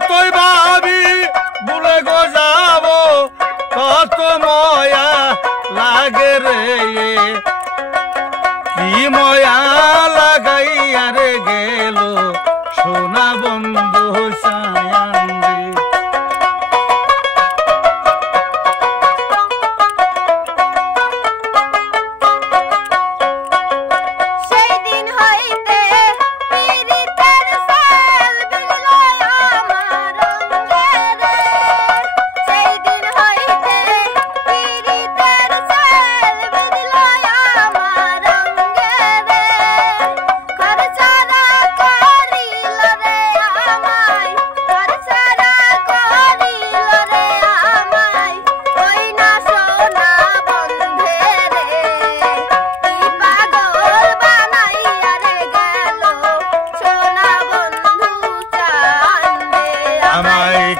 যতই ভাবি ভুলে গো যাব কত ময়া লাগে রে কি ময়া লাগাইয়া রে গেল সোনা বন্ধু সায়ান্দে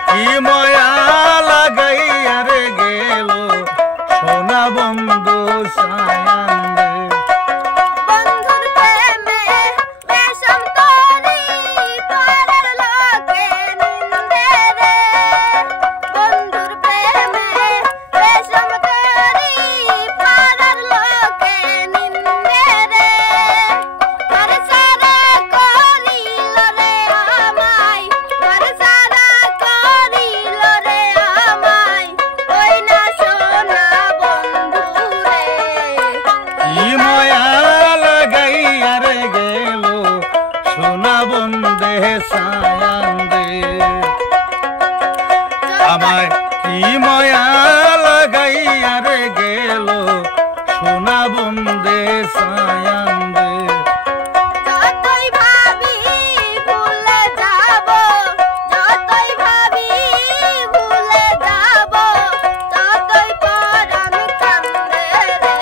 কি ময়া লাগাইয়া রে গেল সোনা বন্ধু সায়ান্দে বন্ধুর প্রেমে বেশম তোরি পরের লোকে নিন্দে রে বন্ধুর প্রেমে বেশম তোরি পরের লোকে নিন্দে রে ঘর সারা করিল রে আমায় ঘর সারা করিল রে আমায় ওই না সোনা বন্ধু রে কি ময়া লাগাইয়া রে গেল সোনা বন্ধে সায়ান্দে আমায় কি ময়া লাগাইয়া রে গেল সোনা বন্ধে সায়ান্দে যতই ভাবি ভুলে যাব যতই ভাবি ভুলে যাব ততই পরাণ কান্দে রে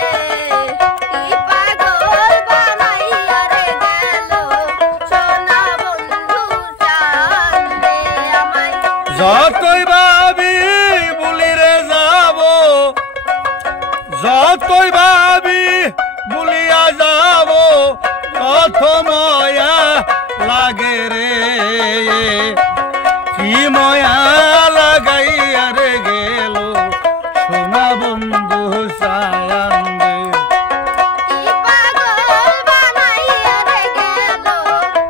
কি পাগল বানাইয়া রে গেল সোনা বন্ধু চান্দে আমায় যতই ভাবি ভুলি রে যাব যতই ভাবি ভুলিয়া যাব কত ময়া লাগে রে কি ময়া লাগাইয়া রে গেল সোনা বন্ধু সায়ান্দে কি পাগল বানাইয়া রে গেল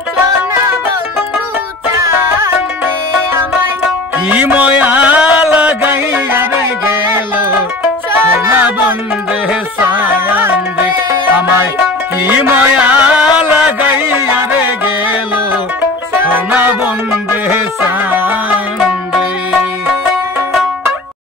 সোনা বন্ধু চান্দে আমায় কি ময়া লাগাইয়া রে গেল সোনা বন্ধে সায়ান্দে আমায় কি ময়া